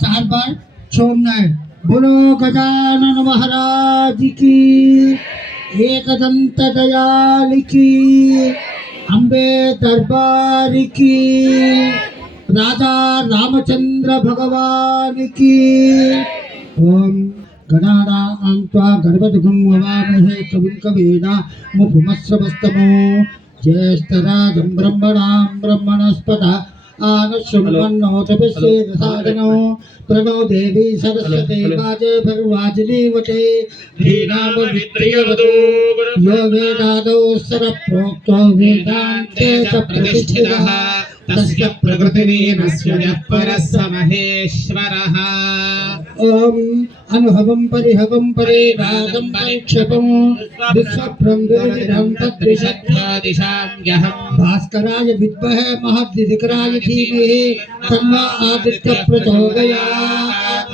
4 बार छोड़ना है। बोलो गजानन महाराज की, एकदंत दयाल की, अंबे दरबार की, राजा रामचंद्र भगवान की। ओम गणानां त्वा गणपतिगुं हवामहे कविं कवीनामुपमश्रवस्तमो ज्येष्ठराजं ब्रह्मणां ब्रह्मणस्पत आनश्वन्नोतभिषेकसाधनो प्रणो देवी सरस्वती वाजे भगवाजिनीवते धीनामविद्रियवतु यो वेदादौ सरप्रोक्तो वेदान्ते च प्रतिष्ठितः तस्य प्रकृतिर्नस्य यः परः स महेश्वरः। ओम अनुभवं परिहवं परिरागं परिक्षेपं विश्वप्रं विदितं तद्विषद्वादिशां यहं भास्कराय विद्महे महद्दिक्राय धीमहि तन्नो आदित्यः प्रचोदयात्।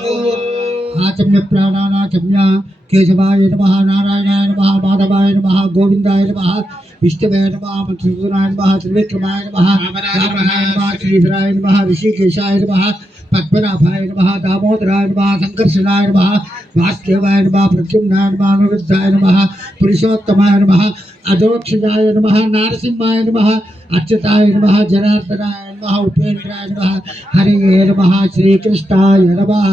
आचम्य प्राणानाचम्य केशवाय नमः नारायणाय नमः माधवाय नमः गोविंदाय नमः विष्णवे नमः मधुसूदनाय नमः त्रिविक्रमाय नमः रामाय नमः श्रीधराय नमः ऋषिकेशाय नमः पद्मनाभाय नमः दामोदराय नमः संकर्षणाय नमः वासुदेवाय नमः प्रद्युम्नाय नमः अनिरुद्धाय नमः पुरुषोत्तमाय नमः अधोक्षजाय नमः नारसिंहाय नमः अच्युताय नमः जनार्दनाय नमः उपेन्द्राय नमः हरे नमः श्रीकृष्णाय नमः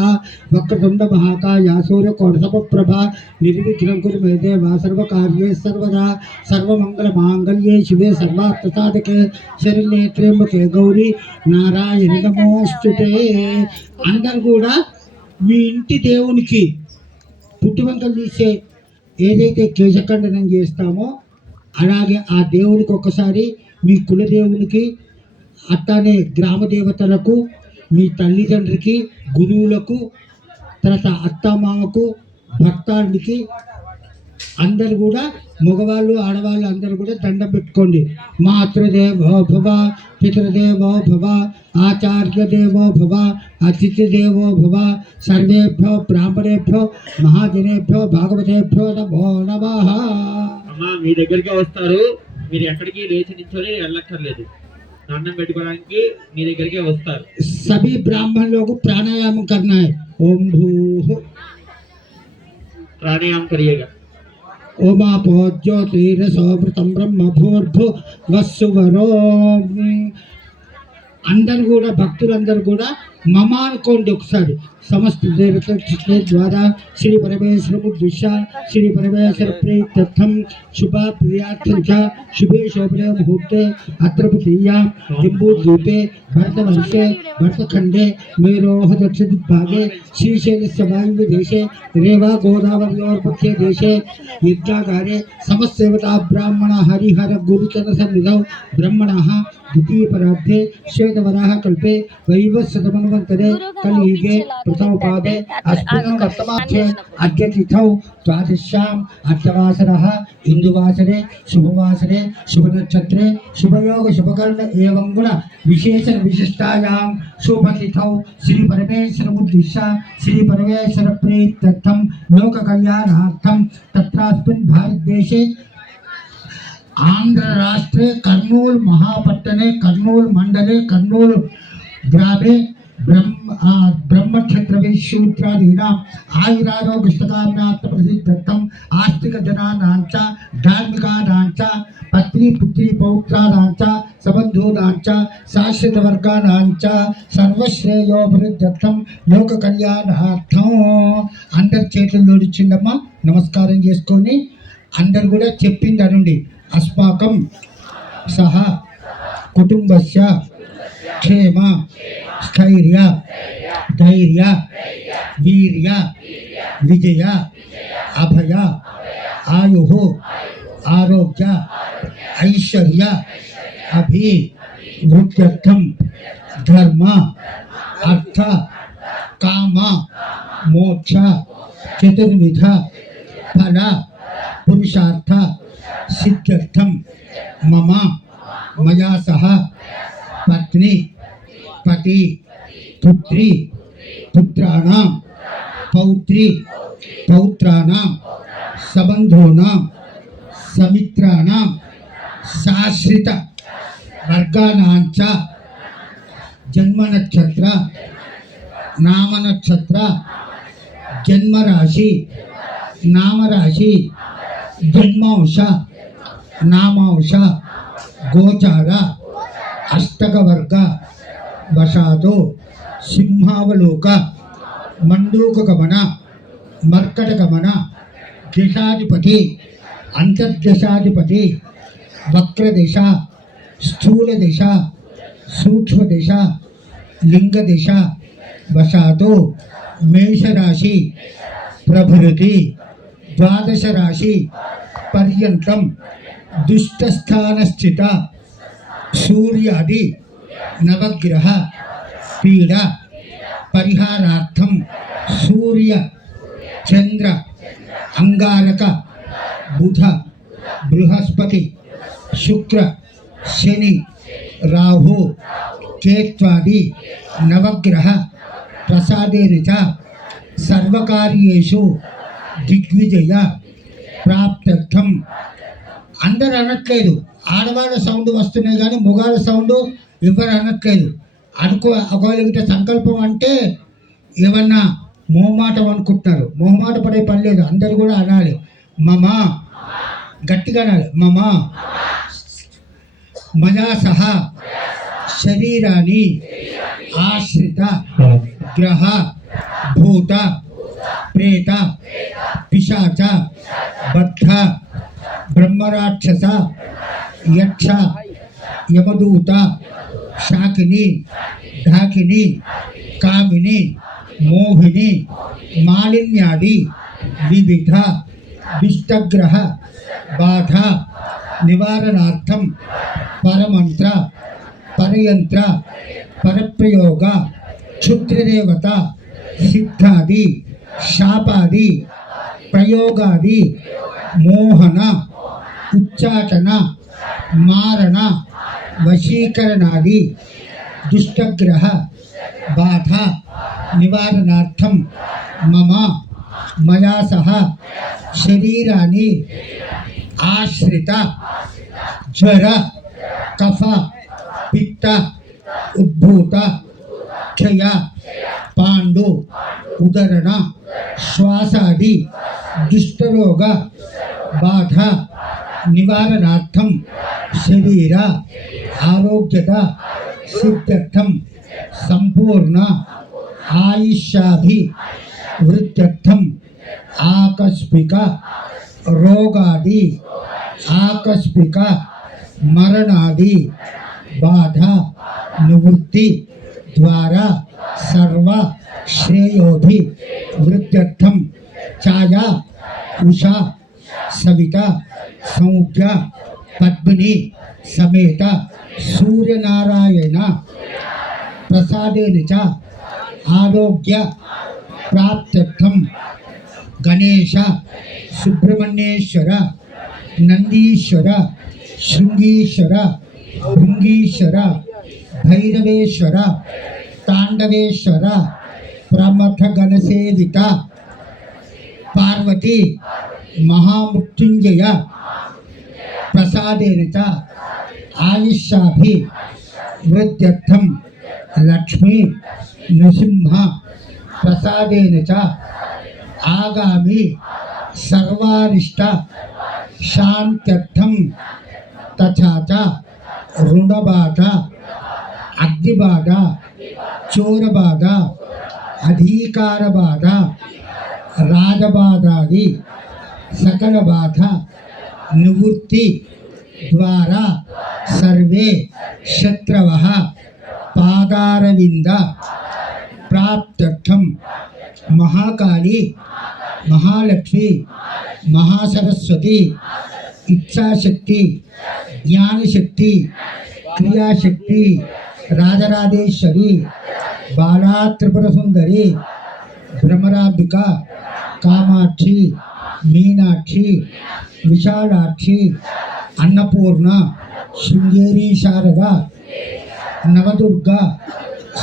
वक्रतुंड महाकाय सूर्यकोटसमप्रभा निर्विघ्नं कुरु मे देव सर्वकार्ये सर्वदा सर्वमंगलमांगल्ये शिवे सर्वार्थसाधके शरण्ये त्र्यंबके गौरी नारायणि नमोस्तुते। అందరూ కూడా మీ ఇంటి దేవునికి పుట్టువంకలు తీసే ఏదైతే కేశఖండనం చేస్తామో అలాగే ఆ దేవునికి ఒకసారి మీ కులదేవునికి అట్లానే గ్రామ దేవతలకు మీ తల్లిదండ్రికి గురువులకు తర్వాత అత్తమామకు భక్తానికి అందరు కూడా మగవాళ్ళు ఆడవాళ్ళు అందరూ కూడా దండం పెట్టుకోండి। మాతృదేవో భవ పితృదేవో భవ ఆచార్య దేవో భవ అతిథి దేవో భవ సర్వేభ్యో బ్రాహ్మణేభ్యో మహాజనేభ్యో భాగవతేభ్యో నమో నమః। అమ్మా మీ దగ్గరికి వస్తారు, మీరు ఎక్కడికి లేచి నిల్చొని వెళ్ళక్కర్లేదు, దండం పెట్టుకోవడానికి మీ దగ్గరికి వస్తారు। सभी ब्राह्मण लोग प्राणायाम करना है। ओम भूः प्राणायाम करिएगा। ओमापो ज्योतिरसोमृतं ब्रह्म भूर्भुवस्सुवरो। అందరూ కూడా భక్తులందరూ కూడా మమ అనుకోండి ఒకసారి। సమస్త దేవతల ద్వారా శ్రీ పరమేశ్వర ఉద్దేశ శ్రీ పరమేశ్వర ప్రీత్యర్థం శుభ ప్రియార్థం చ శుభే శోభనే ముహూర్తే అత్ర పుత్రీయాం జంబూద్వీపే భరతవర్షే భరతఖండే మేరోహ దక్షిణదిగ్భాగే శ్రీశైలस्य वायुव्यदेशे रेवा गोदावर्योर्मध्ये देशे युद्धागारे समस्तदेवता ब्राह्मण हरिहर गुरुचरणसन्निधौ ब्रह्मणः द्वितीयपरार्धे श्वेतवराह कल्पे वैवस्वतमन्वन्तरे कलियुगे प्रथमपादे अस्मिन् वर्तमाने अद्य तिथौ द्वादश्याम् अर्थवासरः हिन्दुवासरे शुभवासरे शुभनक्षत्रे शुभयोग शुभकर्ण एवं गुण विशेष विशिष्टायां शुभतिथौ श्री परमेश्वर उद्दिश्य श्री परमेश्वर प्रीत्यर्थं लोक कल्याणार्थं तत्रास्मिन् भारतदेशे आंध्र राष्ट्रे कर्नूल महापट्टने कर्नूल मंडले कर्नूल ग्रामे ब्रह्मक्षेत्र शूद्रादीनाम् आयुरारोग्यकामनार्थं आस्तिक जनानां च धार्मिकानां च पत्नी पुत्री पौत्राणां च सबंधूनां च शाश्वत वर्गानां च सर्वश्रेयोभिवृद्ध्यर्थं लोक कल्याणार्थं అందరి చేతులు జోడించండమ్మా నమస్కారం చేసుకొని అందరు కూడా చెప్పింది అనండి। अस्माकं सह कुटुंबस्य क्षेम स्थैर्य धैर्य वीर्य विजय अभय आयुः आरोग्य ऐश्वर्य अभिवृद्ध्यर्थं धर्म अर्थ काम मोक्ष चतुर्विध फल पुरुषार्थ सिद्ध्यर्थं मम मया सह पत्नी पति पुत्री पुत्राणां पौत्री पौत्राणां सबंधूनां समित्राणां शाश्रित वर्गानां च जन्म नक्षत्र నామ నక్షత్ర జన్మరాశి నామరాశి జన్మాంశ నామాంశ గోచార అష్టక వర్గ వశాతో సింహావలోక మండూక గమన మర్కట గమన దశాధిపతి అంతర్దశాధిపతి వక్రదశ స్థూల దశ సూక్ష్మ దశ లింగ దశ వశాతో మేషరాశి ప్రభృతి ద్వాదశ రాశి పర్యంతం దుష్టస్థానస్థిత సూర్యాది నవగ్రహ పీడ పరిహారార్థం సూర్య చంద్ర అంగారక బుధ బృహస్పతి శుక్ర శని రాహు కేత్వాది నవగ్రహ ప్రసాదేన చ సర్వకార్యేషు దిగ్విజయ ప్రాప్త్యర్థం. అందరు అనట్లేదు, ఆడవాళ్ళ సౌండ్ వస్తున్నాయి కానీ మగవాళ్ళ సౌండ్ ఎవరు అనట్లేదు. ఒకవేళ ఇట సంకల్పం అంటే ఏమన్నా మొహమాటం అనుకుంటున్నారు. మొహమాట పడే పని లేదు, అందరు కూడా అనాలి మమ, గట్టిగా అనాలి మమ మయా సహా శరీరాన్ని ఆశ్రిత గ్రహ భూత ప్రేత పిశాచ బద్ధ బ్రహ్మరాక్షస యక్ష యమదూత శాకిని ఢాకిని కామిని మోహిని మాలిన్యాది వివిధ దుష్టగ్రహ బాధ నివారణార్థం పరమంత్ర పరయంత్ర పరప్రయోగ క్షుద్రదేవత సిద్ధాది శాపాది ప్రయోగాది మోహన ఉచ్చాటన మారణ వశీకరణాది దుష్టగ్రహ బాధ నివారణార్థం మమ మయా సహ శరీరాన్ని ఆశ్రిత జ్వర కఫ పిత్త ఉద్భూత క్షయ పాండు ఉదరణ శ్వాసాది దుష్టరోగ బాధ నివారణార్థం శరీర ఆరోగ్యత సిద్ధ్యర్థం సంపూర్ణ ఆయుష్యాభి వృద్ధ్యర్థం ఆకస్మిక రోగాది ఆకస్మిక మరణాది బాధ నివృత్తి ద్వారా సర్వ శ్రేయోధి వృద్ధ్యర్థం ఛాయా ఉషా సవిత సౌఖ్య పద్మిని సమేత సూర్యనారాయణ ప్రసాదేన చ ఆరోగ్య ప్రాప్త్యర్థం గణేశ సుబ్రహ్మణ్యేశ్వర నందీశ్వర శృంగీశ్వర భృంగీశ్వర భైరవేశ్వర తాండవేశ్వర ప్రమథ గణసేవిత పార్వతి మహామృత్యుంజయ ప్రసాదేన చ ఆయుష్యాభి వృద్ధ్యర్థం లక్ష్మీ నృసింహ ప్రసాదేన చ ఆగామి సర్వారిష్ట శాంత్యర్థం తథా చ రుణబాధ అగ్నిబాధ చోరబాధ అధికారబాధ రాజబాధాది సకల బాధ నివృత్తి ద్వారా సర్వే శత్రవః పాదారవింద ప్రాప్త్యర్థం మహాకాళి మహాలక్ష్మి మహాసరస్వతి ఇచ్ఛాశక్తి జ్ఞానశక్తి క్రియాశక్తి రాజరాజేశ్వరి బాలా త్రిపుర సుందరి భ్రమరాంబిక కామాక్షి మీనాక్షి విశాలాక్షి అన్నపూర్ణ శృంగేరి శారద నవదుర్గ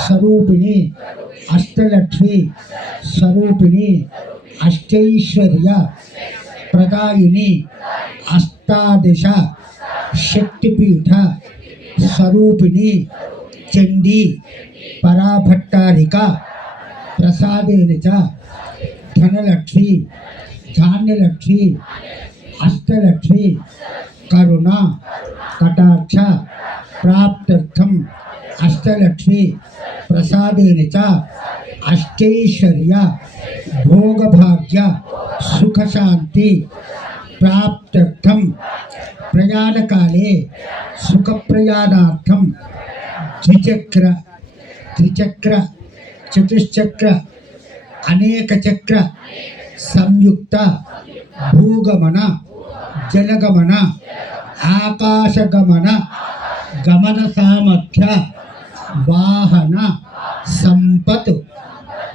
స్వరూపిణి అష్టలక్ష్మి స్వరూపిణి అష్టైశ్వర్య ప్రదాయిని అష్టాదశ శక్తిపీఠ స్వరూపిణి చండీ పరాభట్టారిక प्रसादेन च धनलक्ष्मी धान्यलक्ष्मी अष्टलक्ष्मी करुणा कटाक्ष प्राप्त्यर्थम अष्टलक्ष्मी प्रसादेन च अष्टैश्वर्य भोगभाग्य सुख शांति प्राप्त्यर्थम प्रयाण काले सुख प्रयाणार्थम द्विचक्र त्रिचक्र चतुश्चक्र अनेक चक्र संयुक्त भूगमन जलगमन आकाशगमन गमन सामर्थ्य वाहन संपत्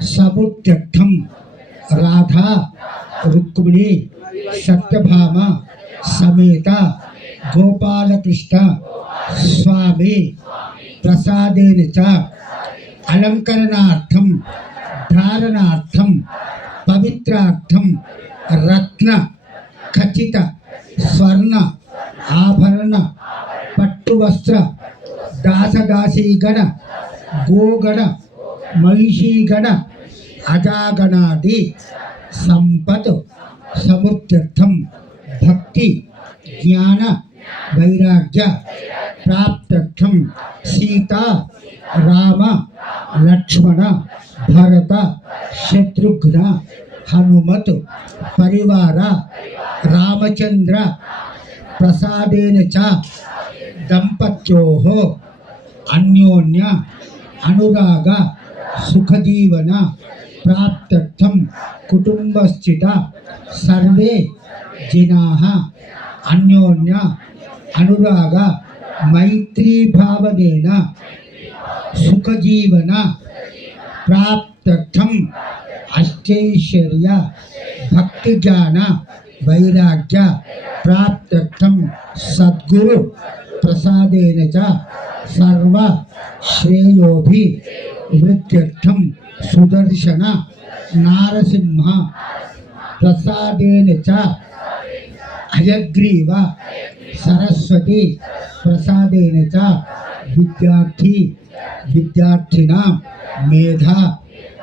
समुद्यर्थम राधा रुक्मिणी सत्यभामा समेत गोपाल कृष्ण स्वामी प्रसादेन च अलंकरणार्थम धारणार्थम पवित्रार्थम रत्न खचित स्वर्ण आभरण पट्टुवस्त्र दासदासीगण गोगण महिषीगण अजागणादि संपत् समुद्यर्थम भक्ति ज्ञान वैराग्य प्राप्त्यर्थम सीता राम लक्ष्मण भरत शत्रुघ्न हनुमत परिवार रामचंद्र प्रसादेन च दंपत्योः अन्योन्य अनुराग सुखजीवन प्राप्त्यर्थम कुटुंबस्थित सर्वे जनाः अन्योन्य अनुराग मैत्री भावनेन सुखजीवन प्राप्त्यर्थम अष्टैश्वर्य भक्ति ज्ञान वैराग्य प्राप्त्यर्थम सद्गुरु प्रसादेन च सर्व श्रेयोभि वृद्ध्यर्थम सुदर्शन नारसिंह प्रसादेन च हयग्रीव सरस्वती प्रसादेन च विद्यार्थी विद्यार्थिनां मेधा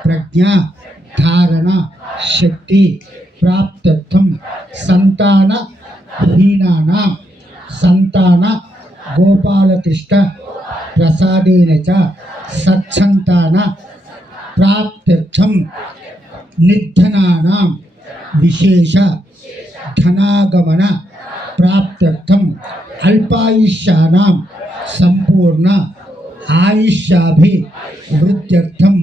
प्रज्ञा धारण शक्ति प्राप्त्यर्थम संतान हीनानां संतान गोपालकृष्ण प्रसादेन च सत्संतान प्राप्त्यर्थम निर्धनानां विशेष धनागमन प्राप्त्यर्थम अल्पायुष्याणां संपूर्ण आयुष्याभिवृद्ध्यर्थम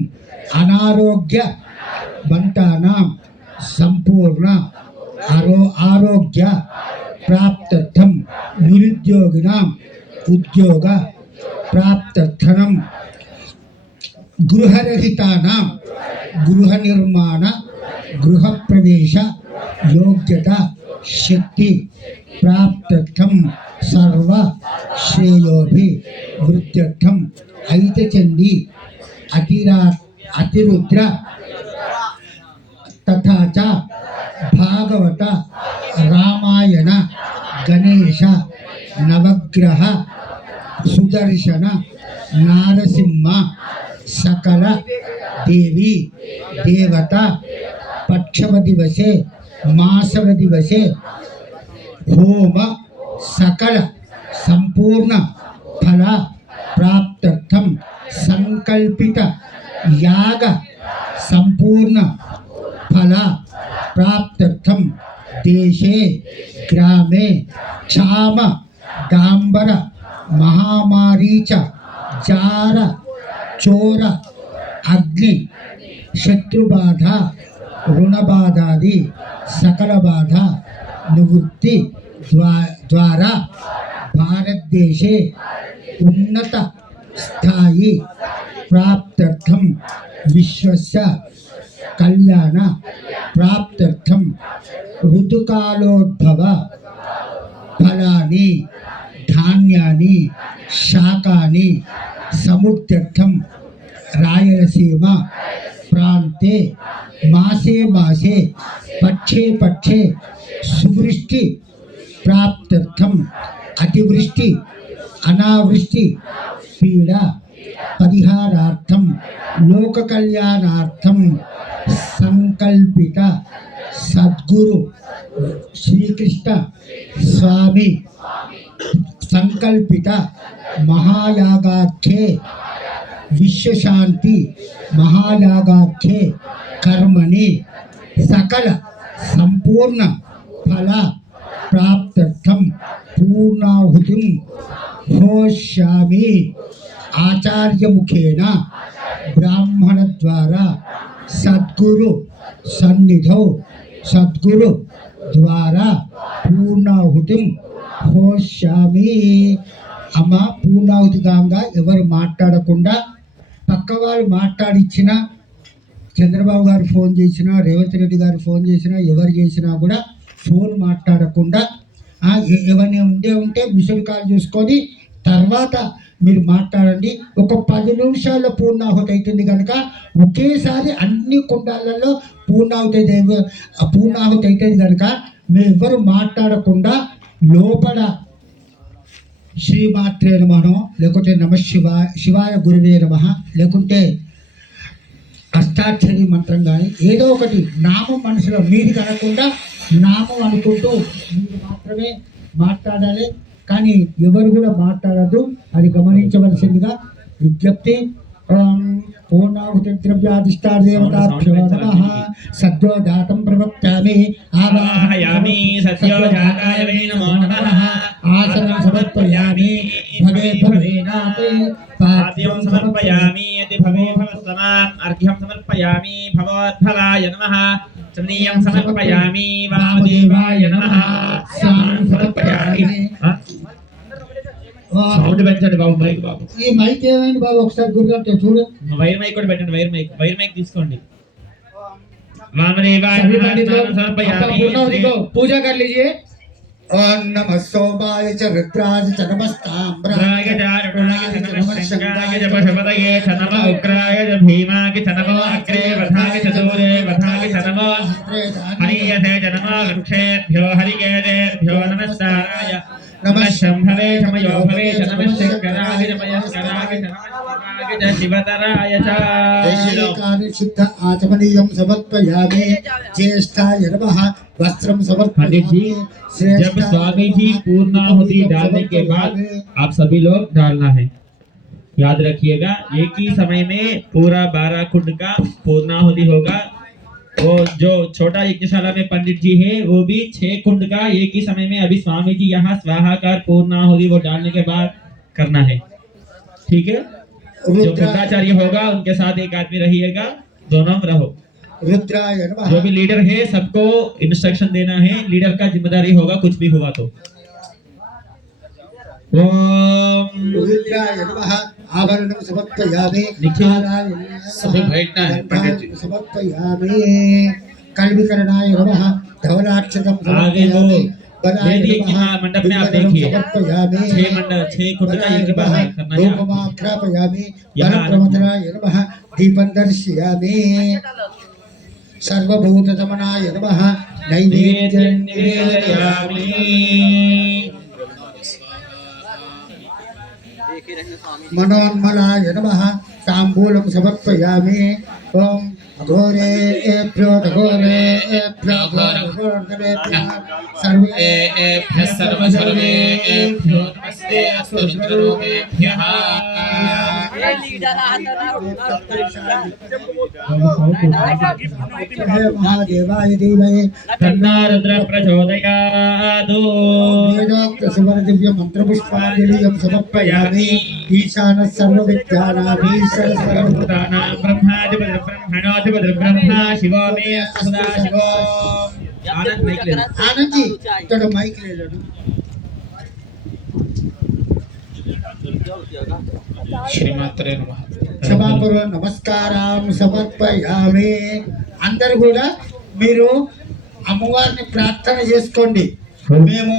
अनारोग्य बंटानां संपूर्ण आरोग्य प्राप्त्यर्थम निरुद्योगिनां उद्योग प्राप्त्यर्थम गृहरहितानां गृह निर्माण गृह प्रवेश योग्यता शक्ति प्राप्त्यर्थम सर्व श्रेयोभि वृद्ध्यर्थम ऐतचंडी अतिरुद्र तथा च भागवत रामायण गणेश नवग्रह सुदर्शन नारसिंह सकल देवी देवता पक्षव दिवसे मासव दिवसे होम सकल संपूर्ण फल प्राप्त्यर्थम संकल्पित याग संपूर्ण फल प्राप्त्यर्थम देशे ग्रामे क्षाम डांबर महामारीच जार चोर अग्नि शत्रुबाधा ऋणबाधादि सकल बाधा निवृत्ति द्वारा भारत देशे उन्नत स्थायी प्राप्त्यर्थम विश्वस्य कल्याण प्राप्त्यर्थम ऋतुकालोद्भव फलानि धान्यानि शाकानि समुद्यर्थम रायलसीमा प्रान्ते मासे मासे पक्षे पक्षे सुवृष्टि प्राप्त्यर्थम अतिवृष्टि अनावृष्टि पीड़ा పరిహారార్థం లోక కళ్యాణార్థం సంకల్పిత సద్గురు శ్రీకృష్ణ స్వామి సంకల్పిత మహాయాగాఖ్యే విశ్వశాంతి మహాయాగాఖ్యే కర్మణి సకల సంపూర్ణ ఫల ప్రాప్త్యర్థం పూర్ణాహుతిం హోష్యామి ఆచార్యముఖేన బ్రాహ్మణ ద్వారా సద్గురు సన్నిధౌ సద్గురు ద్వారా పూర్ణాహుతిం హోష్యామి. అమ్మ పూర్ణాహుతి కాగా ఎవరు మాట్లాడకుండా పక్క వాళ్ళు మాట్లాడిచ్చినా చంద్రబాబు గారు ఫోన్ చేసినా రేవంత్ రెడ్డి గారు ఫోన్ చేసినా ఎవరు చేసినా కూడా ఫోన్ మాట్లాడకుండా ఎవరిని ఉంటే మిషన్ కాల్ చూసుకొని తర్వాత మీరు మాట్లాడండి. ఒక 10 నిమిషాల్లో పూర్ణాహుతి అవుతుంది కనుక ఒకేసారి అన్ని కుండాలలో పూర్ణాహుతి అవుతుంది కనుక మీరు ఎవరు మాట్లాడకుండా లోపల శ్రీమాత్రే నమః లేకుంటే నమ శివాయ గురువే నమః లేకుంటే అష్టాక్షరి మంత్రం కానీ ఏదో ఒకటి నామం మనసులో మీరు కనకుండా నామం అనుకుంటూ మీరు మాత్రమే మాట్లాడాలి. కానీ ఎవరు కూడా మాట్లాడద్దు, అది గమనించవలసిందిగా విజ్ఞప్తి. పూర్ణాహుతి ద్రవ్యాధిష్టాదేవతాభ్యో నమః. సద్యోజాతం ప్రవక్ష్యామి ఆవాహయామి సద్యోజాతాయ వై నమో నమః. ఆసనం సమర్పయామి భవే భవేనాతే పాద్యం సమర్పయామి యది భవే భవస్తమాం. అర్ఘ్యం సమర్పయామి భవోద్భవాయ నమః. చమనీయం సమర్పయామి వామదేవాయ నమః. స్నానం సమర్పయామి. సౌండ్ పెంచండి బాబు, మైక్ బాబు. ఈ మైక్ ఏమైంది బాబు ఒకసారి గుర్తుంటే చూడు. వైర్ మైక్ కూడా పెట్టండి, వైర్ మైక్ తీసుకోండి. వామదేవాయ సమర్పయామి. पूजा कर लीजिए. ओम नमः सोमाय च रुद्राय च नमस्ताम्राय च शंगाय च पशुपतये च नमः. उग्राय च भीमाय च नमः. अग्रे वधाय च दूरे वधाय च नमः. हरियसे च नमः. वृक्षेभ्यो हरिकेतेभ्यो नमस्काराय नमः. शंभवे शमयो भवे च नमः. शंकराय च मयस्कराय च नमः. शिवतराय च शुद्ध आचमनीयं समर्पयामि. ज्येष्ठाय नमः. वस्त्रं समर्पयामि. जब स्वामी जी पूर्णाहुति डालने के बाद आप सभी लोग डालना है. याद रखिएगा एक ही समय में पूरा 12 कुंड का पूर्णाहुति होगा. वो जो छोटा यज्ञशाला में पंडित जी है वो भी 6 कुंड का एक ही समय में अभी स्वामी जी यहाँ स्वाहाकार पूर्णाहुति वो डालने के बाद करना है. ठीक है. जो कुंडाचार्य होगा उनके साथ एक आदमी रहिएगा, दोनों रहो. रुद्राय नमः. जो भी लीडर है सबको इंस्ट्रक्शन देना है. लीडर का जिम्मेदारी होगा कुछ भी हुआ तो. ओम रुद्राय नमः. आभरणं समर्पयामि. सभी बैठना है पंडित जी. समर्पयामि. कल्विकरणाय नमः. धवलाक्षतं आगे वो समर्पयामि. मंडप में आप देखिए 6 कुंड का एक बार करना है. रूपमाख्यापयामि. बलप्रमथनाय नमः. दीपं दर्शयामि. सर्वभूततमनाय नमः. नैवेद्यं निवेदयामि. मनोन्मलाय नमः. ताम्बूलं समर्पयामि. ओम अघोरेभ्यो अघोरेभ्यो अघोरेभ्यो सर्वेभ्यः नमस्ते अस्तु रुद्ररूपेभ्यः. महादेवाय धीमहि तन्नो रुद्रः प्रचोदयात्. वेदोक्त सुवर्दिव्य मंत्रपुष्पाञ्जलिं समर्पयामि. ईशानः सर्वविद्यानाम् ईश्वर सर्वभूतानां ब्रह्मा शिवो मे सदा शिवो. आनंद जी थोड़ा माइक ले लो. श्रीमात्रे नमः. సభాపూర్వ నమస్కారం సమర్పయామి. అందరు కూడా మీరు అమ్మవారిని ప్రార్థన చేసుకోండి. మేము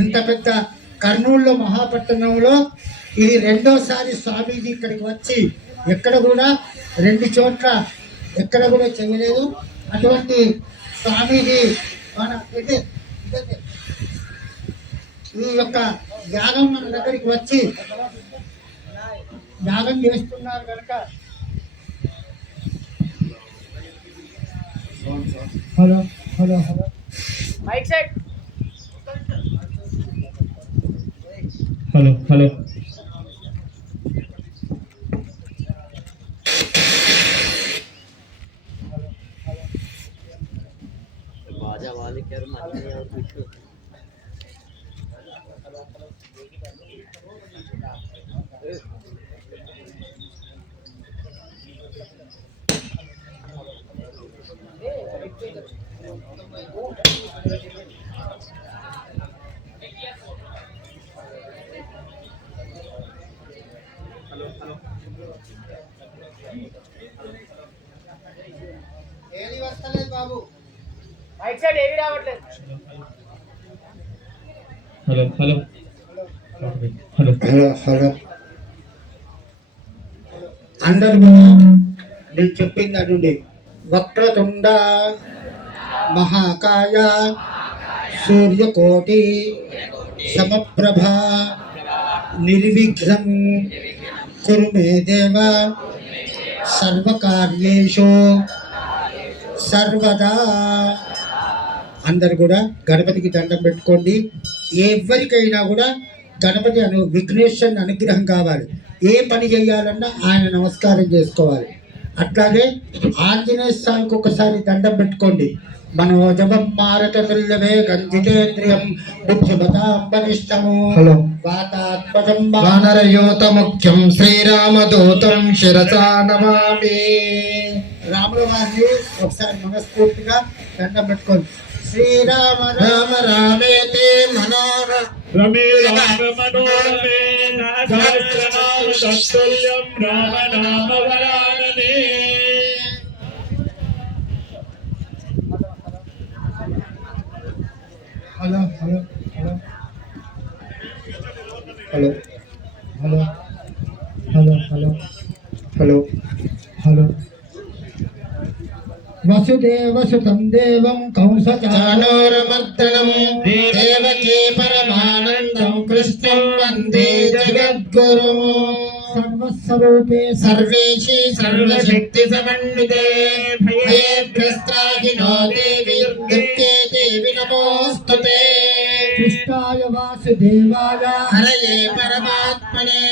ఇంత పెద్ద కర్నూలులో మహాపట్టణంలో ఇది 2వసారి స్వామీజీ ఇక్కడికి వచ్చి ఎక్కడ కూడా 2 చోట్ల ఎక్కడ కూడా చేయలేదు. అటువంటి స్వామీజీ మన ఈ యొక్క యాగం మన దగ్గరికి వచ్చి యాగం చేస్తున్నారు కనుక hello hello hello mike set hello hello बाजा वाले कर मारते हैं और कुछ ఏది వస్తలేదు బాబు మైక్ సెట్ ఏవి రావట్లేదు hello hello hello hello hello అందరు కూడా నేను చెప్పింది అటుండి వక్రతుండ మహాకాయ సూర్యకోటి సమప్రభ నిర్విఘ్నం కురు మే దేవ సర్వకార్యేషు సర్వదా. అందరు కూడా గణపతికి దండం పెట్టుకోండి. ఎవరికైనా కూడా గణపతి విఘ్నేశ్వరుని అనుగ్రహం కావాలి. ఏ పని చేయాలన్నా ఆయన నమస్కారం చేసుకోవాలి. అట్లాగే ఆంజనేయ స్వామికి ఒకసారి దండం పెట్టుకోండి. మనోజవం మారత తుల్యవే గంజితేంద్రియం బుద్ధిమతాం బలిష్టము వాతాత్మజం వానరయోత ముఖ్యం శ్రీరామదూతం శిరసా నమామి. రాముల వారిని ఒకసారి మనస్ఫూర్తిగా దండం పెట్టుకోండి. శ్రీరామ రామ రామేతి మనోర రమే రామ మనోరమే సహస్రనామ తత్తుల్యం రామ నామ వరాననే. Hello hello hello hello hello hello hello hello వసుదేవసుతం దేవం కంసచానోరమర్దనం దేవకీ పరమానందం కృష్ణం వందే జగద్గురు. సర్వస్వరూపే సర్వేషి సర్వశక్తి సమన్వితే భయేభ్యస్త్రాహినో దేవి దుర్గే దేవి నమోస్తుతే. కృష్ణాయ వాసుదేవాయ హరయే పరమాత్మనే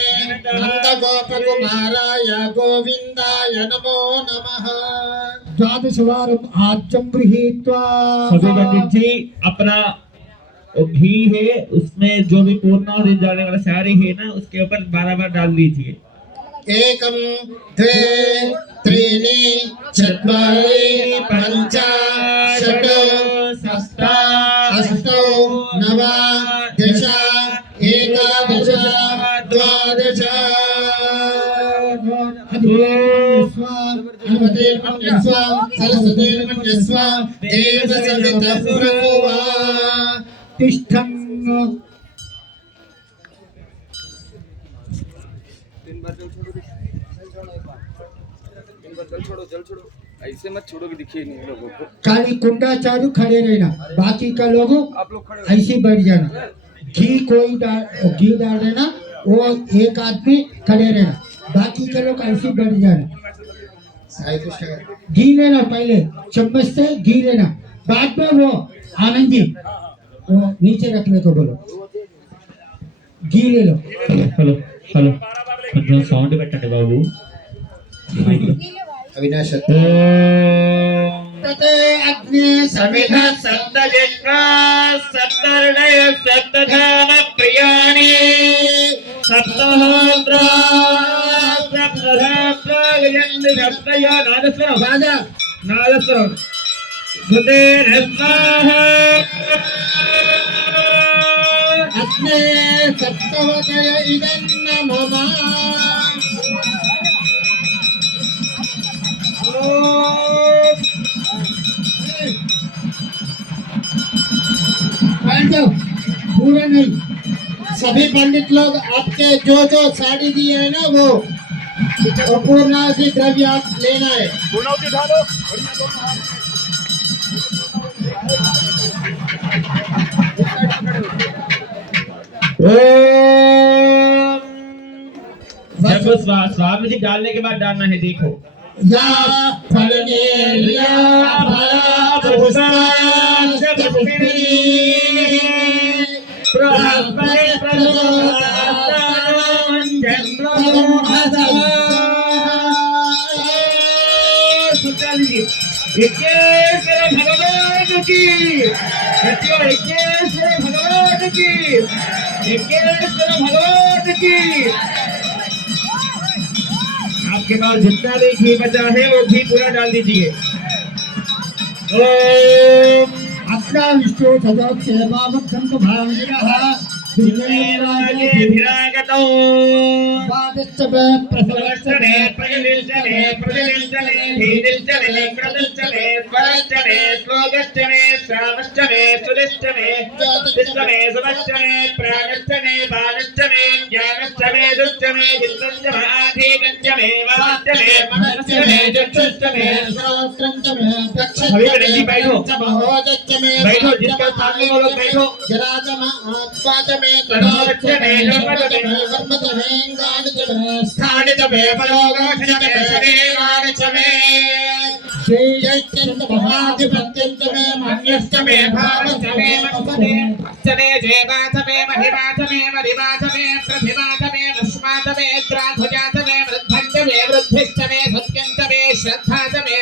నందగోపకుమారాయ గోవిందాయ నమో నమః. द्वादशवारम आज्यम गृहीत्वा सभी पंडित जी अपना घी है उसमें जो भी पूर्णाहुति डालने वाला सारी है ना उसके ऊपर 12 बार डाल दीजिए. एकम द्वे त्रीणि चत्वारि पञ्च षट् सप्त अष्टौ नव दश एकादश द्वादश. सरस्वती तिष्ठन्. जल छोड़ो ऐसे मत छोड़ो कि दिखे नहीं लोगों को. खाली कुंडा चालू खड़े रहना, बाकी का लोग आप लोग खड़े ऐसे बैठ जाना. घी कोई घी डाल देना, वो एक आदमी खड़े रहना, बाकी के लोग ऐसे बैठ जाना. घी लेना, पहले चम्मच से घी लेना, बाद में वो आनंद जी वो नीचे रखने को बोलो. घी ले लो. हेलो हेलो కొంచెం సౌండ్ పెట్టండి బాబు. अविनाश ఓం तते अग्नि समिध सप्तजग्रा सप्तहृदय सप्तधाम प्रियाणि सप्तहोत्रा सप्तधात्रा यजन्ति सप्तयो नादस्वरम राजा नादस्वरम सुते स्वाहा अग्ने सप्तवतय इदन्न मम. बैठ जाओ, पूरा नहीं. सभी पंडित लोग आपके जो जो साड़ी दिए है ना वो पूर्णावधि द्रव्य आप लेना है. पूर्णावती उठा लो. ओम इसको स्वामी जी डालने के बाद डालना है, देखो। या फलनेर्या फलपुष्पांशपुष्पिणी बृहस्पति प्रचोदयात् यज्ञेश्वर भगवान की, यज्ञेश्वर भगवान की, यज्ञेश्वर भगवान की। आपके पास जितना भी घी बचा है वो घी पूरा डाल दीजिए। ओम अपना विष्णु सदोष सेवावत्तं भावनिरः विरागतो वादस्तवे प्रसवस्तवे प्रजलिस्तवे प्रजलिस्तवे धीरिस्तवे क्रतुस्तवे स्वरस्तवे श्लोकस्तवे श्रावस्तवे सुदिस्तवे दिस्तवे सुभस्तवे प्राणस्तवे बाणस्तवे ज्ञानस्तवे दुस्तवे विद्वस्तवे आधीगस्तवे वास्तवे मनस्तवे चक्षुस्तवे श्रोत्रंतमे जी बैठो दक्षस्तमे बैठो, जिसका सामने वो लोग बैठो। जराजम आत्माजमे तड़ोच्चमे लोपजमे वर्मजमे गाणजमे स्थाणजमे परोगाक्षजमे शरीराणजमे श्रीयत्यंत महाधिपत्यंतमे मन्यस्तमे भावस्तमे मस्तमे अष्टमे जयवासमे महिमासमे मरिमासमे प्रतिमासमे वश्मासमे त्राध्वजासमे वृद्धंतमे वृद्धिष्टमे सत्यंतमे श्रद्धासमे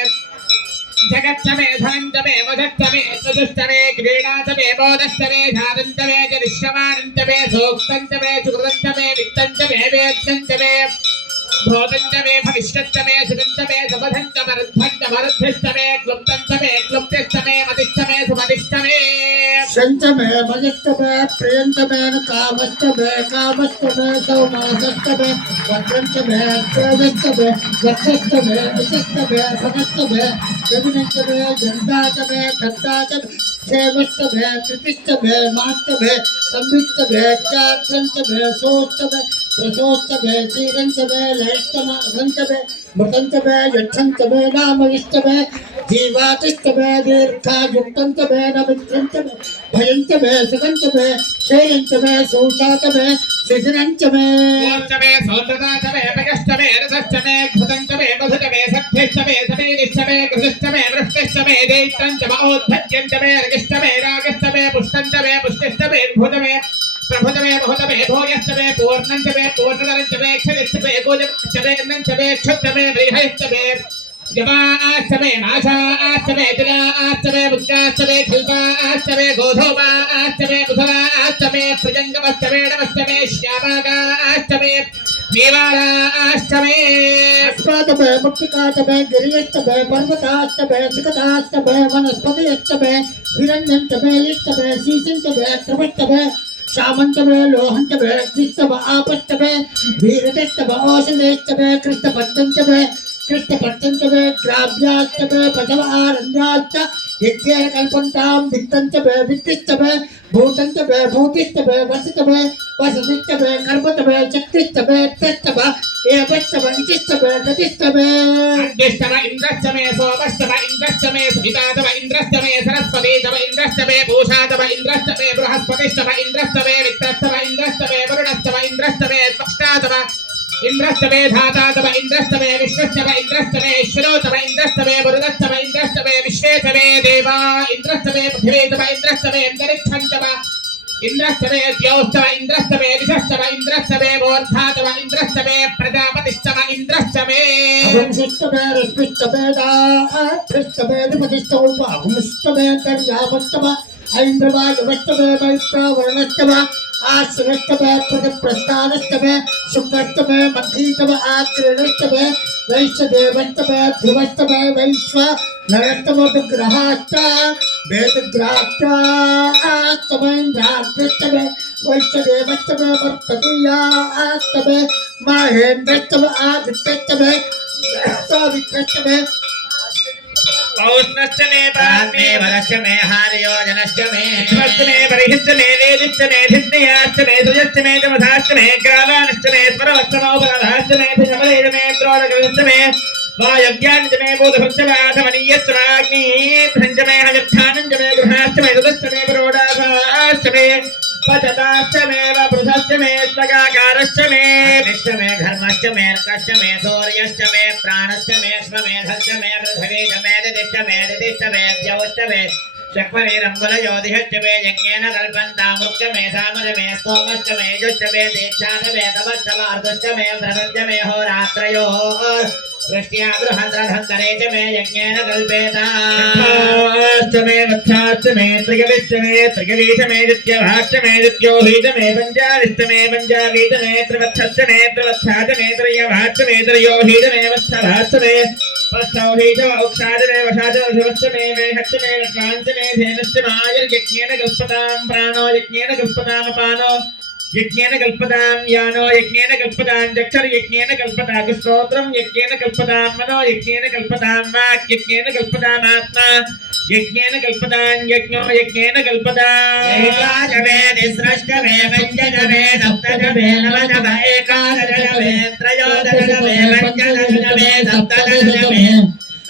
जगत्तमे धनंतमे वधत्तमे तजुष्टमे क्रीडातमे बोधस्तमे धारंतमे जनिष्यमानंतमे सोक्तंतमे सुकृतंतमे वित्तंतमे वेत्तंतमे भोदंतमे भविष्यत्तमे सुगंतमे सुबधंतमे रुद्धंतमे क्लुप्तंतमे क्लुप्तिष्टमे मतिष्टमे सुमतिष्टमे शंतमे मजस्तमे प्रियंतमे कामस्तमे कामस्तमे सौमासस्तमे वक्रंतमे तेजस्तमे वक्षस्तमे विशस्तमे भगस्तमे यमुनस्तमे जंदातमे खट्टातमे सेवस्तमे प्रतिष्ठमे मास्तमे संवित्तमे चाक्रंतमे सोस्तमे प्रसोस्तमे श्रीरंतमे लयस्तमे अगंतमे मृतंतमे यक्षंतमे नामविस्तमे जीवातिस्तमे दीर्घायुक्तंतमे नमित्रंतमे भयंतमे सुगंतमे क्षेयंतमे शोचातमे सृजनंतमे ओंतमे सौंदर्यातमे भगस्तमे रसस्तमे घृतंतमे मधुतमे सत्थिष्टमे समेनिष्टमे कृतिष्टमे वृष्टिष्टमे दैत्यंतमे औद्धत्यंतमे रगिष्टमे रागस्तमे पुष्टंतमे पुष्टिष्टमे भूतमे प्रभुतमे बहुतमे भोगस्तमे पूर्णंतमे पूर्णतरंतमे क्षरिष्टमे गोजमस्तमे नंतमे क्षुत्तमे बृहस्तमे जवास्तमे नाशास्तमे तिलास्तमे मुद्गास्तमे खल्पास्तमे गोधूमास्तमे बुधरास्तमे प्रजंगमस्तमे नमस्तमे श्यामागास्तमे मेवारास्तमे अस्मातमे मुक्तिकातमे गिरियस्तमे पर्वतास्तमे सिकतास्तमे वनस्पतिस्तमे हिरण्यन्तमे लिस्तमे शीशन्तमे क्रमस्तमे शामन्तमे लोहन्तमे अग्निस्तमे आपस्तमे वीरतस्तमे औषधेस्तमे कृष्णपत्यन्तमे कृष्णपत्यन्तमे ग्राव्यास्तमे पशवारण्याश्च यज्ञेन कल्पन्तां वित्तन्तमे वित्तिस्तमे भूतन्तमे भूतिस्तमे वसितमे वसतिस्तमे कर्मतमे शक्तिस्तमे तस्तमे एवस्तमे इतिस्तमे गतिस्तमे अग्निस्तमे इंद्रस्तमे सोमस्तमे इंद्रस्तमे सुहितातमे इंद्रस्तमे सरस्वतीतमे इंद्रस्तमे पूषातमे इंद्रस्तमे बृहस्पतिस्तमे इंद्रस्तमे वित्तस्तमे इंद्रस्तमे वरुणस्तमे इंद्रस्तमे पक्षातमे इंद्रस्तमे धातातमे इंद्रस्तमे विश्वस्तमे इंद्रस्तमे ईश्वरोतमे इंद्रस्तमे वरुणस्तमे इंद्रस्तमे विश्वेतमे देवा इंद्रस्तमे पृथिवीतमे इंद्रस्तमे अंतरिक्षन्तमे इंद्रस्तमे द्यौस्तमे इंद्रस्तमे दिशस्तमे इंद्रस्तमे मूर्धातमे इंद्रस्तमे प्रजापतिस्तमे इंद्रस्तमे अहंसिस्तमे रश्मिस्तमे दात्रिस्तमे निपतिस्तमे बाहुमस्तमे कर्यामस्तमे ऐन्द्रवायुवस्तमे मैत्रावर्णस्तमे आश्रस्तमे प्रस्थानस्तमे शुक्रस्तमे मधीतमे आग्रणस्तमे वैश्यदेवस्तमे ध्रुवस्तमे वैश्व नरस्तमे विग्रहाश्च वेदग्राह्यास्तमे इंद्राग्रस्तमे वैश्यदेवस्तमे वर्तकीयास्तमे महेन्द्रस्तमे आदित्यस्तमे सावित्रस्तमे पौष्णस्तमे पाग्मे वरश्चमे हार्योजनश्चमे स्वस्तमे परिहिष्टमे वेदिष्टमे धिष्णयाष्टमे सुजष्टमे जमधाष्टमे ग्रावानष्टमे स्मरवस्तमोपराधाष्टमे भिषमलेजमे द्रोणकृष्टमे वायव्याञ्जमे बोधभक्षमे आधमनीयश्चमे अग्निभ्रञ्जमे हविर्धानञ्जमे गृहाष्टमे सुदष्टमे पुरोडाभाष्टमे पचताष्टमे वपृथष्टमे स्वगाकारष्टमे अग्निष्टमे घर्मश्चमे चन्द्रश्च मे अर्कश्च मे सूर्यश्च मे प्राणश्च मे श्वमेधश्च मे पृथिवीश्च मे दितिश्च मे द्यौश्च मे शक्वरीरङ्गुलज्योतिषश्च मे यज्ञेन कल्पन्तामृक्च मे सामज मे स्तोमश्च मे जुश्च मे दीक्षाच मे तपश्च वार्धश्च मे व्रतश्च मे होरात्रयोः वृष्ट्या बृहद्रथन्तरे च मे यज्ञेन कल्पेताश्च मे वत्साश्च मे त्रिगविश्च मे त्रिगवीच मे दित्यभाश्च मे दित्योहीच मे पञ्चालिश्च मे पञ्चालीच मे त्रिवत्सश्च मे त्रिवत्साच मे त्रयभाश्च मे त्रयोहीच मे वत्सभाश्च मे पश्चौहीच औक्षाच मे वशाच वशवश्च मे वेहश्च मे वट्वाञ्च मे धेनुश्च मायुर्यज्ञेन कल्पतां प्राणो यज्ञेन कल्पतां अपानो यज्ञेन कल्पतां यानो यज्ञेन कल्पतां चक्षुर्यज्ञेन कल्पतां श्रोत्रं यज्ञेन कल्पतां मनो यज्ञेन कल्पतां वाक् यज्ञेन कल्पतां आत्मा यज्ञेन कल्पतां यज्ञो यज्ञेन कल्पतां एकादश मे तिस्रश्च मे पञ्चदश मे सप्तदश मे नवदश मे एकादश मे त्रयोदश मे पञ्चदश मे सप्तदश मे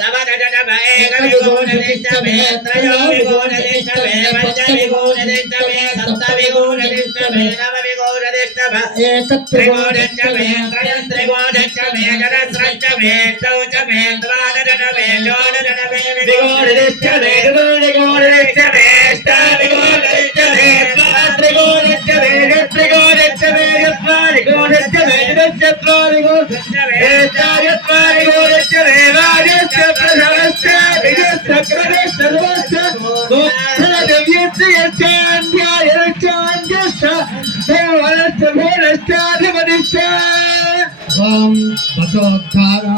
नवदश मे एकविंशतिश्च मे त्रयोविंशतिश्च मे पञ्चविंशतिश्च मे सप्तविंशतिश्च मे नवविंशतिश्च मे एकत्रिंशतिश्च मे त्रयस्त्रिंशतिश्च मे चतुस्रश्च मे अष्टौश्च मे द्वादश मे षोडश मे विंशतिश्च मे चतुर्विंशतिश्च मे अष्टाविंशतिश्च मे द्वात्रिंशतिश्च मे चतुर्विंशतिश्च मे चत्वारिंशतिश्च मे चतुश्चत्वारिंशतिश्च मे चतुश्चत्वारिंशतिश्च मे राजश्च प्रथमश्च विजयश्च सर्वश्च मोक्षदिव्यश्च यश्चान्यायश्चान्यश्च देवश्च भूरश्चाधिपतिश्च ओम बसोद्धारा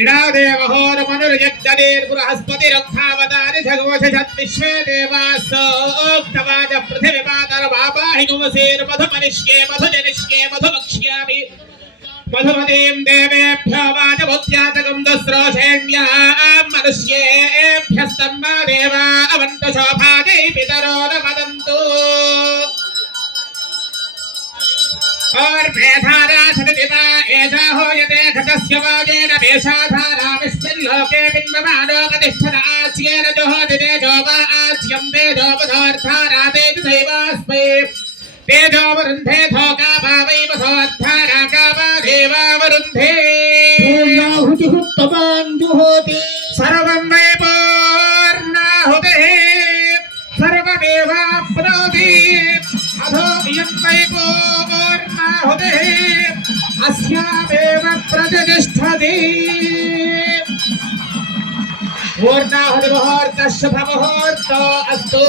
इडादेवहोर मनुर्यज्ञदेव बृहस्पतिरक्षावतारि सघोषशत् विश्वे देवासोक्तवाच पृथिवीपातर वापाहि नुमसेर मधुमनिष्ये मधुजनिष्ये मधुमक्ष्यामि मधुमतीं देवेभ्यो वाचमुत्याचकं दस्रोषेण्या मनुष्येभ्यस्तम्मा देवा अवन्तु शोभायै पितरो न वदन्तु और मेधारा सदिवा एषा होयते घटस्य वाजेन मेषाधारा विस्मिल्लोके बिन्वमानो प्रतिष्ठत आच्येन जुहोति तेजो वा आच्यं तेजोपधोऽर्थारा तेजसैवास्मै तेजोवरुन्धे धोका भावै वसोऽर्थारा का वा देवावरुन्धे पूर्णाहुतिः जुहोति सर्वं वै पूर्णाहुतिः सर्वमेवाप्नोति अधो इयं वै पूर्णाहुतिः अस्यामेव प्रतिष्ठति पूर्णाहुतिमुहूर्तः शुभमुहूर्तो अस्तु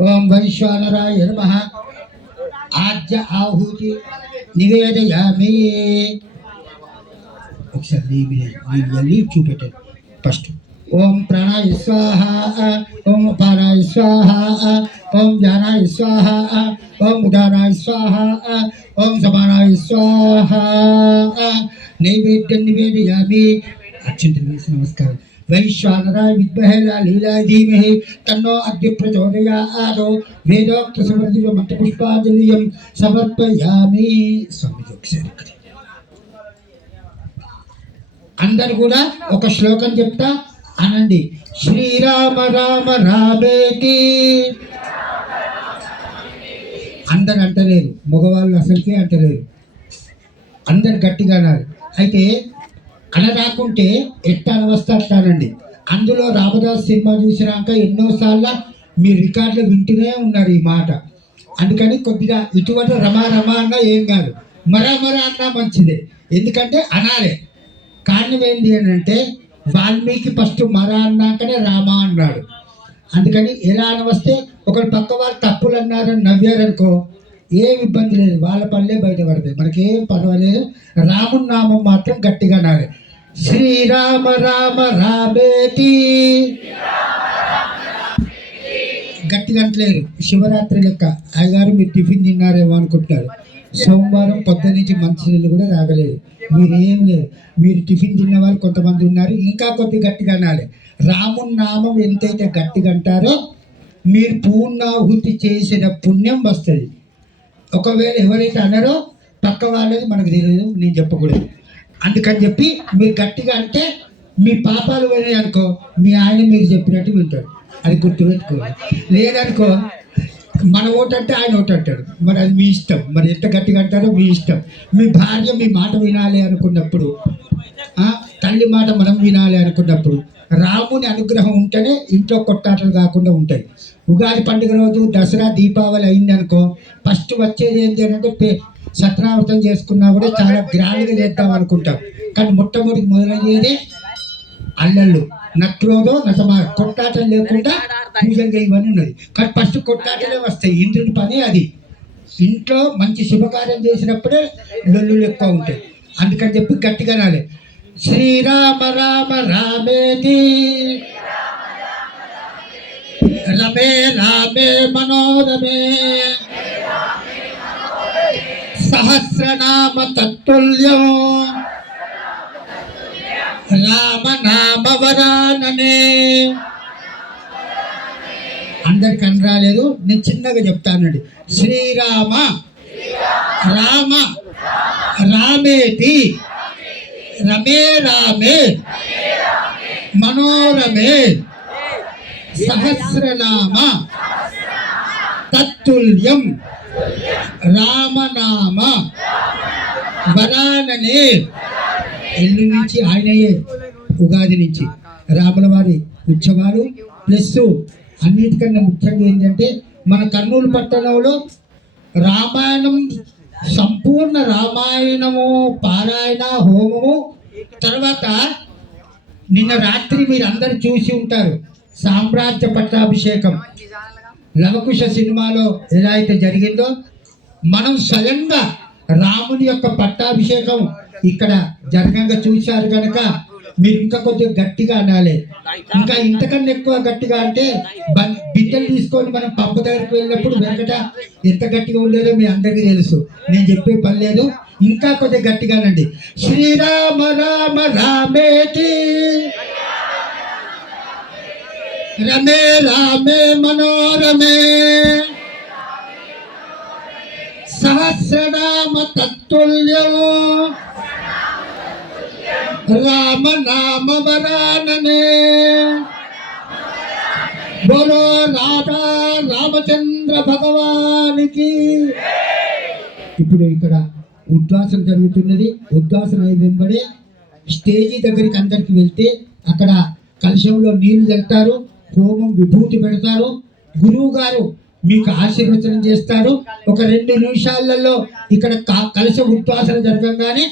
ओम वैश्वानराय नमः आज्य आहुति निवेदयामि ఒకసారి లీవ్ చూపెట్టండి ఫస్ట్ ఓం ప్రాణాయ స్వాహ ఓం అపానాయ స్వాహ ఓం జ్ఞానాయ స్వాహ ఓం ఉదానాయ స్వాహ ఓం సమానాయ స్వాహ నైవేద్యం నివేదయామి అక్షంతలు వేసి నమస్కారం वैश्वानराय विद्महे लीलाय धीमहि तन्नो अद्य प्रचोदयात् वेदोक्त समर्थित मंत्रपुष्पांजलिं समर्पयामि स्वामी ఒకసారి అందరూ కూడా ఒక శ్లోకం చెప్తా అనండి శ్రీరామ రామ రామేతి అందరు అంటలేరు మగవాళ్ళు అసలుకే అంటలేరు అందరు గట్టిగా అన్నారు అయితే అనరాకుంటే ఎట్లా అనవస్థ అట్లానండి అందులో రామదాస్ సినిమా చూసినాక ఎన్నోసార్లు మీ రికార్డులు వింటూనే ఉన్నారు ఈ మాట అందుకని కొద్దిగా ఇటువంటి రమా రమా అన్నా ఏం కాదు మరా మరా అన్నా మంచిదే ఎందుకంటే అనాలే కారణం ఏంటి అని అంటే వాల్మీకి ఫస్ట్ మరా అన్నాకనే రామ అన్నాడు అందుకని ఎలా అనవస్తే ఒకరు పక్క వాళ్ళు తప్పులు అన్నారని నవ్వారనుకో ఏం ఇబ్బంది లేదు వాళ్ళ పనులే బయటపడతాయి మనకేం పర్వాలేదు రాముని నామం మాత్రం గట్టిగా అనాలి శ్రీరామ రామ రామేతి గట్టిగా అంటలేరు శివరాత్రి లెక్క అయ్యగారు మీరు టిఫిన్ తిన్నారేమో అనుకుంటారు సోమవారం పొద్దు నుంచి మంచినీళ్ళు కూడా తాగలేదు. మీరేం లేదు, మీరు టిఫిన్ తిన్న వాళ్ళు కొంతమంది ఉన్నారు. ఇంకా కొద్ది గట్టిగా అనాలి. రాముని నామం ఎంతైతే గట్టిగా అంటారో మీరు పూర్ణాహుతి చేసిన పుణ్యం వస్తుంది. ఒకవేళ ఎవరైతే అన్నారో పక్క వాళ్ళది మనకు తెలియదు, నేను చెప్పకూడదు. అందుకని చెప్పి మీరు గట్టిగా అంటే మీ పాపాలు పోయినాయి అనుకో, మీ ఆయన మీరు చెప్పినట్టు వింటాడు. అది గుర్తుపెట్టుకోవాలి. లేదనుకో మన ఓటు అంటే ఆయన ఓటు అంటాడు. మరి అది మీ ఇష్టం. మరి ఎంత గట్టిగా అంటారో మీ ఇష్టం. మీ భార్య మీ మాట వినాలి అనుకున్నప్పుడు, తల్లి మాట మనం వినాలి అనుకున్నప్పుడు, రాముని అనుగ్రహం ఉంటేనే ఇంట్లో కొట్టాటలు కాకుండా ఉంటాయి. ఉగాది పండుగ రోజు, దసరా, దీపావళి అయింది అనుకో, ఫస్ట్ వచ్చేది ఏంటి అంటే సత్యనావృతం చేసుకున్నా కూడా చాలా గ్రాండ్గా చేద్దాం అనుకుంటాం. కానీ మొట్టమొదటి మొదలయ్యేది అల్లళ్ళు, నత్రోదో నతమా, కొట్టాటలు లేకుండా పూజలు చేయమని ఉన్నది. కానీ ఫస్ట్ కొట్టాటలే వస్తాయి. ఇంద్రుడి పని అది. ఇంట్లో మంచి శుభకార్యం చేసినప్పుడే లొల్లులు ఎక్కువ ఉంటాయి. అందుకని చెప్పి గట్టిగా నాలే శ్రీరామ రామ రామేతి రమే రామే మనోరమే సహస్రనామ తత్తుల్యం రామనామ వరాననే. అందరికి అని రాలేదు, నేను చిన్నగా చెప్తానండి. శ్రీరామ రామ రామేతి రమే రామే మనోరమే సహస్రనామ తత్తుల్యం రామనామ వరాననే. ఎల్లు నుంచి ఆయనయే ఉగాది నుంచి రాముల వారి ఉత్సవాలు ప్లస్ అన్నిటికన్నా ముఖ్యంగా ఏంటంటే మన కర్నూలు పట్టణంలో రామాయణం, సంపూర్ణ రామాయణము పారాయణ హోమము. తర్వాత నిన్న రాత్రి మీరు అందరు చూసి ఉంటారు సామ్రాజ్య పట్టాభిషేకం. లవకుశ సినిమాలో ఎలా అయితే జరిగిందో మనం స్వయంగా రాముని యొక్క పట్టాభిషేకం ఇక్కడ జరగంగా చూశారు కనుక మీరు ఇంకా కొద్దిగా గట్టిగా అనాలి. ఇంకా ఇంతకన్నా ఎక్కువ గట్టిగా అంటే బిడ్డలు తీసుకొని మనం పంపు దగ్గరికి వెళ్ళినప్పుడు వెనకట ఎంత గట్టిగా ఉండేదో మీ అందరికీ తెలుసు, నేను చెప్పే పని లేదు. ఇంకా కొద్దిగా గట్టిగా అనండి. శ్రీరామ రామ రామేతి రమే రామే మనోరమే సహస్రనామ తత్తుల్యం రామ నామ వరాననే. బోలో రాధా రామచంద్ర భగవానికి. ఇప్పుడు ఇక్కడ ఉద్వాసన జరుగుతున్నది. ఉద్వాసన అయి వెంబడే స్టేజీ దగ్గరికి అందరికి వెళ్తే అక్కడ కలశంలో నీళ్లు వెళ్తారు, హోమం విభూతి పెడతారు. గురువు గారు మీకు ఆశీర్వచనం చేస్తారు. ఒక 2 నిమిషాలలో ఇక్కడ కలశ ఉద్వాసన జరగగానే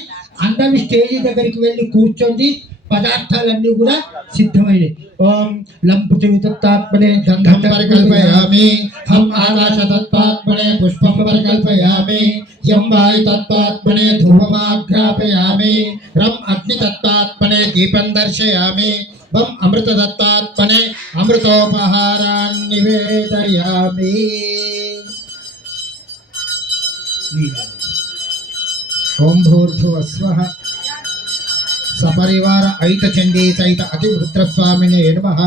అందరూ స్టేజీ దగ్గరికి వెళ్ళి కూర్చొని పదార్థాలన్నీ కూడా సిద్ధమైనవి. ఓం లం పృథివీ తత్వాత్మనే గంధం పరికల్పయామి, హం ఆకాశ తత్వాత్మనే పుష్పం పరికల్పయామి, యం వాయు తత్వాత్మనే ధూపమాఘ్రాపయామి, రం అగ్ని తత్వాత్మనే దీపం దర్శయామి, వం అమృత తత్వాత్మనే అమృతోపహారాన్ని నివేదయామి. ఓం భూర్భువస్వః సపరివార ఐత చండీ సైత అతివృత్రస్వామినే నమః.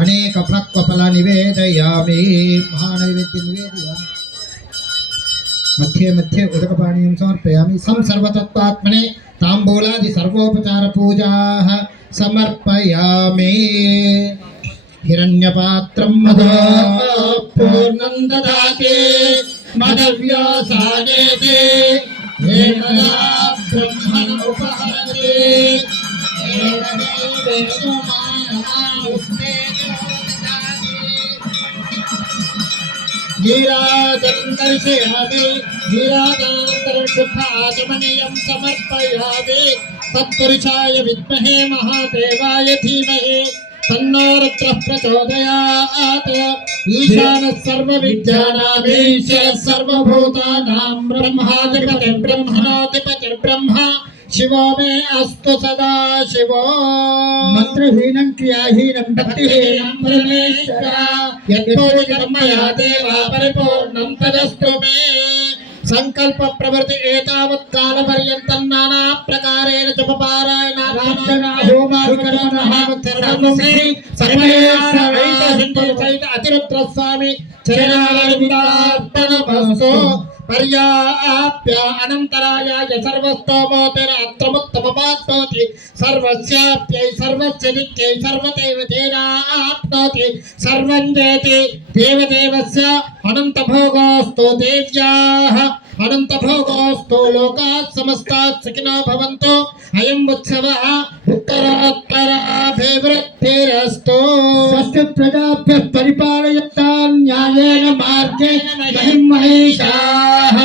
అనేక ఫలక్వఫల నివేదయామి. మహానైవేద్యం నివేదయామి. మధ్యే మధ్యే ఉదకపానీయం సమర్పయామి. సర్వతత్వాత్మనే తాంబూలాది సర్వోపచార పూజాః సమర్పయామి. హిరణ్యపాత్రం మదో పూర్ణం దదాతి మదవ్యాసానేతి ఏకదా బ్రహ్మణ ఉపహరతి ఏకదేవేషు మానమానుష్ఠే నీరాజం దర్శయామి. నీరాజానంతరం శుద్ధ ఆచమనీయం సమర్పయామి. తత్పురుషాయ విద్మహే మహాదేవాయ ధీమహి తన్నో రుద్రః ప్రచోదయాత్. ఈశానः సర్వవిద్యానామీశ్వరः సర్వభూతానాం బ్రహ్మాధిపతిర్బ్రహ్మణోధిపతిర్బ్రహ్మ శివో మే అస్తు సదా శివో. మంత్రహీనం క్రియాహీనం భక్తిహీనం పరమేశ్వర యత్పూజితం మయా దేవా పరిపూర్ణం తదస్తు మే. సంకల్ప ప్రవృత్తి ఏతావత్ కాల పర్యంతం నానా ప్రకారేణ జపపారాయణ ప్రార్థనా హోమాది సహిత అతిరుద్ర స్వామి చరణారవిందార్పణమస్తు పర్యాప్య అనంతరాయాయ సర్వస్తోమోతేన అత్రముత్తమమాప్నోతి సర్వస్యాప్యై సర్వస్య నిత్యై సర్వదేవతేనాప్నోతి సర్వం జయతి దేవదేవస్య అనంతభోగోస్తు దేవ్యాః అనంతభోగోస్తు లోకాః సమస్తాః సుఖినో భవంతు అయం ఉత్సవః ఉత్తరోత్తరాభివృద్ధిరస్తు స్వస్తి ప్రజాభ్యః పరిపాలయంతాం న్యాయేన మార్గేణ మహిం మహిషాః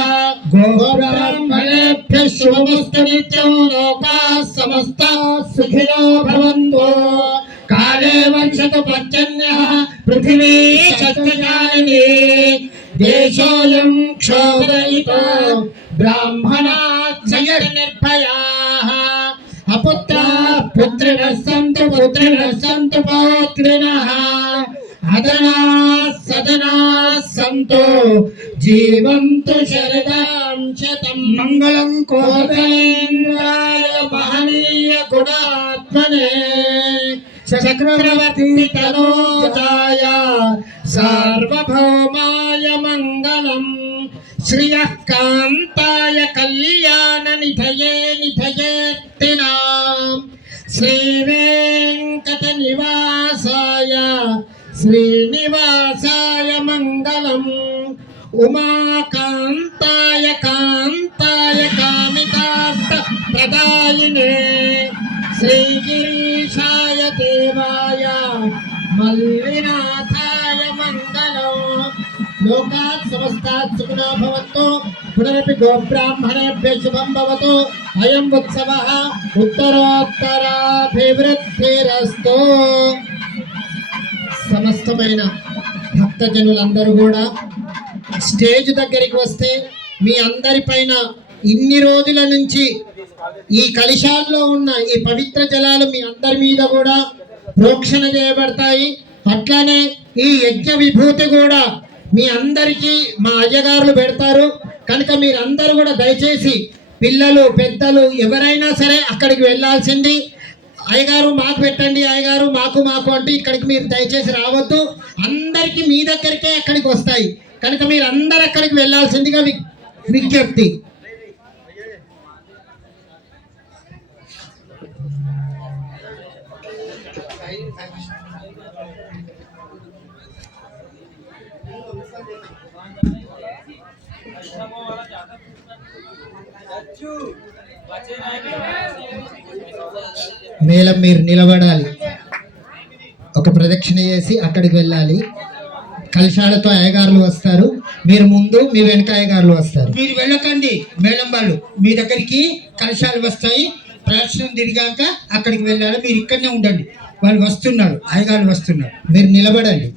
గోబ్రాహ్మణేభ్యः శుభమస్తు నిత్యం లోకాః సమస్తాః సుఖినో భవంతు కాలే వర్షతు పర్జన్యః పృథివీ సస్యశాలినీ దేశోऽयं క్షోభరహితో బ్రాహ్మణాः నిర్భయాः అపుత్రాः పుత్రిణः సంతు పౌత్రిణः అదనాः సదనాः సంతు జీవంతు శరదాం శతం మంగళం కోదండాయ మహనీయ గుణాత్మనే చక్రవర్తి తనోజాయ సార్వభౌమాయ మంగళం శ్రియః కాంతాయ కళ్యాణ నిధయే నిధయేర్తినాం శ్రీ వెంకట నివాసాయ శ్రీనివాసాయ మంగళం ఉమాకాంతాయ కాంతాయ కామితార్థ ప్రదాయినే శ్రీగిరీశాయ దేవాయ మల్లినాథాయ మంగళం లోకాత్ సమస్తాత్ సుఖినో భవంతు పునరపి గోబ్రాహ్మణేభ్యः శుభం భవతు అయం ఉత్సవః ఉత్తరోత్తరాభివృద్ధిరస్తు సమస్తమైన భక్తజనులందరూ కూడా స్టేజ్ దగ్గరికి వస్తే మీ అందరి పైన ఇన్ని రోజుల నుంచి ఈ కలశాల్లో ఉన్న ఈ పవిత్ర జలాలు మీ అందరి మీద కూడా ప్రోక్షణ చేయబడతాయి. అట్లానే ఈ యజ్ఞ విభూతి కూడా మీ అందరికీ మా అయ్యగారులు పెడతారు కనుక మీరందరూ కూడా దయచేసి పిల్లలు పెద్దలు ఎవరైనా సరే అక్కడికి వెళ్ళాల్సింది. అయ్యగారు మాకు పెట్టండి, అయ్యగారు మాకు అంటే ఇక్కడికి మీరు దయచేసి రావద్దు. అందరికీ మీ దగ్గరికే అక్కడికి వస్తాయి కనుక మీరు అందరు అక్కడికి వెళ్ళాల్సిందిగా విజ్ఞప్తి. మేళం మీరు నిలబడాలి, ఒక ప్రదక్షిణ చేసి అక్కడికి వెళ్ళాలి. కలశాలతో అయ్యగారులు వస్తారు, మీరు ముందు మీ వెనక అయ్యగారులు వస్తారు. మీరు వెళ్ళకండి, మేళం వాళ్ళు మీ దగ్గరికి కలశాలు వస్తాయి. ప్రదక్షిణ తిరిగాక అక్కడికి వెళ్ళాలి. మీరు ఇక్కడనే ఉండండి, వాళ్ళు వస్తున్నారు, అయ్యగారులు వస్తున్నారు, మీరు నిలబడండి.